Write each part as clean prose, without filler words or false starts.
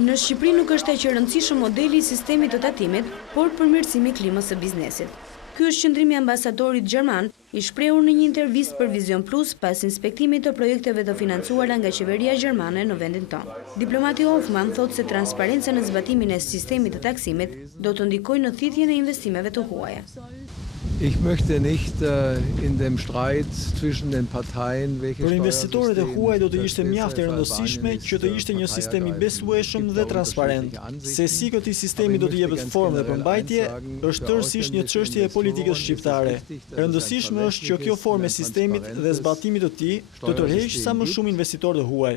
Në Shqipëri nuk është aq e rëndësishëm modeli I sistemit të tatimit, por përmirësimi I klimës së biznesit. Ky është qëndrimi I ambasadorit gjerman, I shprehur në një intervistë për Vision Plus pas inspektimit të projekteve të financuara nga qeveria gjermane në vendin tonë. Diplomati Hoffmann thotë se transparenca në zbatimin e sistemit të taksimit do të ndikojë në thithjen e investimeve të huaja. Ich möchte nicht in dem Streit zwischen den Parteien welche Për investitorët e huaj do të ishte mjaft e rëndësishme që të ishte një sistem I besueshëm dhe transparent. Se si këtij sistemi do të jepet formë dhe përmbajtje, është tërësisht një çështje e politikës shqiptare. Rëndësishme është që kjo formë e sistemit dhe zbatimi të tij të tërheqë sa më shumë investitorë të huaj.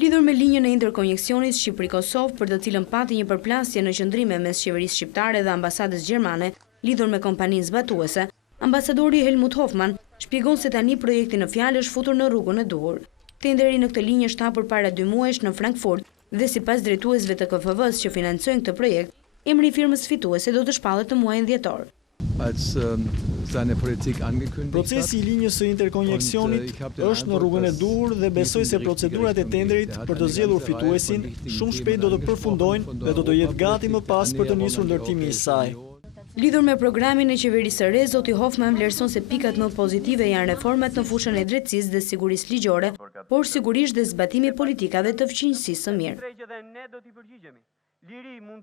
Lidhur me linjën e interkoneksionit Shqipëri-Kosovë, për të cilën pati një përplasje në qëndrime mes qeverisë shqiptare dhe ambasadës gjermane, lidhur me kompaninë zbatuese, ambasadori Helmut Hoffmann shpjegon se tani projekti në fjalë është futur në rrugën e duhur. Tenderi në këtë linjë është hapur para 2 muajsh në Frankfurt dhe sipas drejtuesve të KFV-s që financojnë këtë projekt, emri I firmës fituese do të shpallet në muajin dhjetor. Procesi I linjës së interkoneksionit është në rrugën e duhur dhe besoj se procedurat e tenderit për të zgjedhur fituesin shumë shpejt do të përfundojnë dhe do të jetë gati më pas për të nisur ndërtimi I saj. Lidhur me programin e qeverisë së re, zoti Hoffmann vlerëson se pikat më pozitive janë reformat në fushën e drejtësisë dhe sigurisë ligjore, por sigurisht dhe zbatimi I politikave të fqinjësisë së mirë.